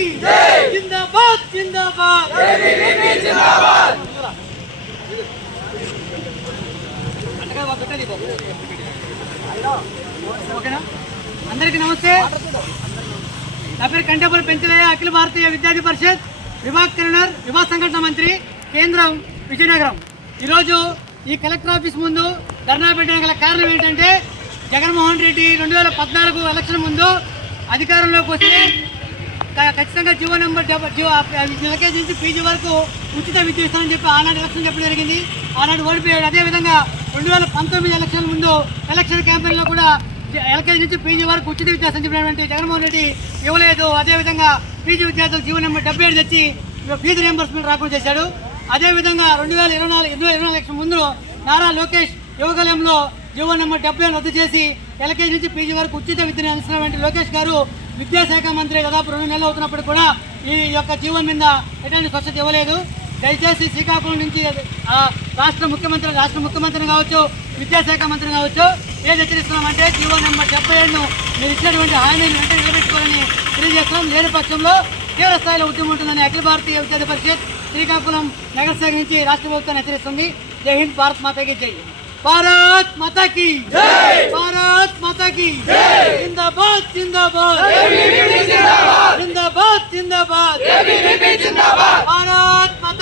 की जिंदाबाद जिंदाबाद जिंदाबाद। ఓకేనా అందరికీ నమస్తే। నా పేరు కంటేపల్లి పెంచలయ్య, అఖిల భారతీయ విద్యార్థి పరిషత్ విభాగ్ కన్వీనర్, విభాగ సంఘటన మంత్రి, కేంద్రం విజయనగరం। ఈరోజు ఈ కలెక్టర్ ఆఫీస్ ముందు ధర్నా పెట్టడానికి గల కారణం ఏంటంటే జగన్మోహన్ రెడ్డి 2014 ఎలక్షన్ ముందు అధికారంలోకి వస్తే ఖచ్చితంగా జీవో నెంబర్ ఎల్కేజీ నుంచి పీజీ వరకు ఉచిత విద్య ఇస్తానని చెప్పి ఆనాడు ఎలక్షన్ చెప్పడం జరిగింది। ఆనాడు ఓడిపోయాడు। అదేవిధంగా 2019 ఎలక్షన్ ముందు ఎలక్షన్ క్యాంపెయిన్లో కూడా ఎల్కేజీ నుంచి పీజీ వరకు ఉచిత విద్య సంచినటువంటి జగన్మోహన్ రెడ్డి ఇవ్వలేదు। అదేవిధంగా పీజీ విద్యార్థులకు జీవో నెంబర్ 77 తెచ్చి ఫీజు రియంబర్స్మెంట్ రాకుండా చేశాడు। అదేవిధంగా 2024 ఎలక్షన్ ముందు నారా లోకేష్ యువగలంలో జీవో నెంబర్ 70 రద్దు చేసి ఎల్కేజీ నుంచి పీజీ వరకు ఉచిత విద్యను అందిస్తున్నటువంటి లోకేష్ గారు విద్యాశాఖ మంత్రి దాదాపు 2 నెలలు అవుతున్నప్పుడు కూడా ఈ యొక్క జీవో మీద ఎటువంటి స్వచ్ఛత ఇవ్వలేదు। దయచేసి శ్రీకాకుళం నుంచి రాష్ట్ర ముఖ్యమంత్రిని కావచ్చు, విద్యాశాఖ మంత్రిని కావచ్చు ఏది హెచ్చరిస్తున్నామంటే జీవో నెంబర్ 77ను మీరు ఇచ్చినటువంటి హామీని వెంటనే నిలబెట్టుకోవాలని తెలియజేస్తున్నాం। లేని పక్షంలో తీవ్ర స్థాయిలో ఉద్యమం ఉంటుందని అఖిల భారతీయ విద్యార్థి పరిషత్ శ్రీకాకుళం నగర శాఖ నుంచి రాష్ట్ర ప్రభుత్వాన్ని హెచ్చరిస్తుంది। జై హింద్, భారత్ మాతాకి జై। भारत माता की जय, भारत माता की जय। जिंदाबाद जिंदाबाद जिंदाबाद जिंदाबाद जिंदाबाद भारत माता